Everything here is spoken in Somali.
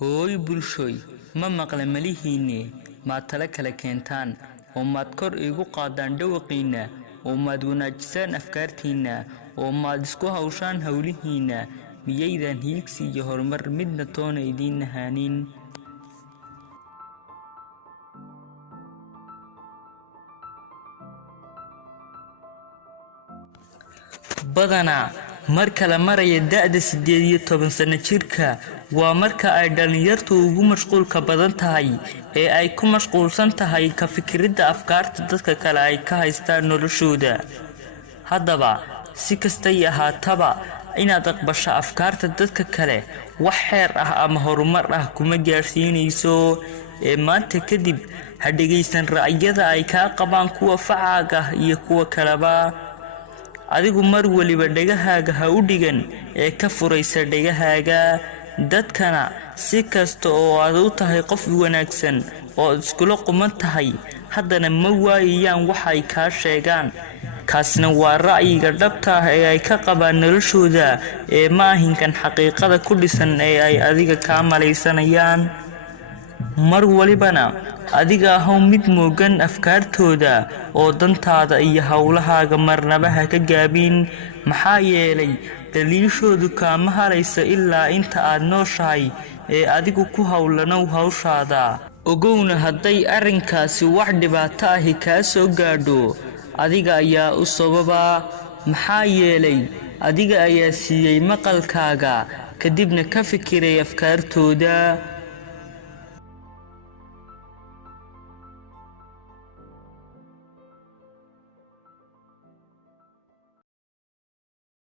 hooy bulshoy ma maqla malihiine ma tala kala keentaan oo maad kor iigu qaadaan dhawaqiina oo maad wanaajisaan afkaartiina oo maad isku hawshaan hawlihiina miyaydan hiigsi iyo horumar midna toona idiin nahaanin badana marka la maraya da'da 18 sano jirka waa marka ay dhalinyartu ugu mashquulka badan tahay ee ay ku mashquulsan tahay ka fikirida afkaarta dadka kale ay ka haystaan noloshooda haddaba si kastay ahaataba inaad aqbasho afkaarta dadka kale wax xeer ah ama horumar ah kuma gaarsiinayso ee maanta kadib ha dhageysan ra'yada ay ka qabaan kuwa facaaga iyo kuwa kaleba adigu mar waliba dhagahaaga ha u dhigan ee ka furaysa dhagahaaga dadkana si kasta oo aad u tahay qof wanaagsan oo iskula quman tahay haddana ma waayaan waxay ka sheegaan kaasna waa ra'yiga dhabta ah ee ay ka qabaan noloshooda ee ma ahinkan xaqiiqada ku dhisan ee ay adiga ka malaysanayaan mar walibana adiga ahaw mid moogan afkaartooda oo dantaada iyo hawlahaaga marnaba ha ka gaabin maxaa yeelay daliishoodu kaama halaysa ilaa inta aad nooshahay ee adigu ku hawlanow hawshaada ogowna hadday arrinkaasi wax dhibaato ahi kaa soo gaadho adiga ayaa u sababa maxaa yeelay adiga ayaa siiyey maqalkaaga kadibna ka fikiray afkaartooda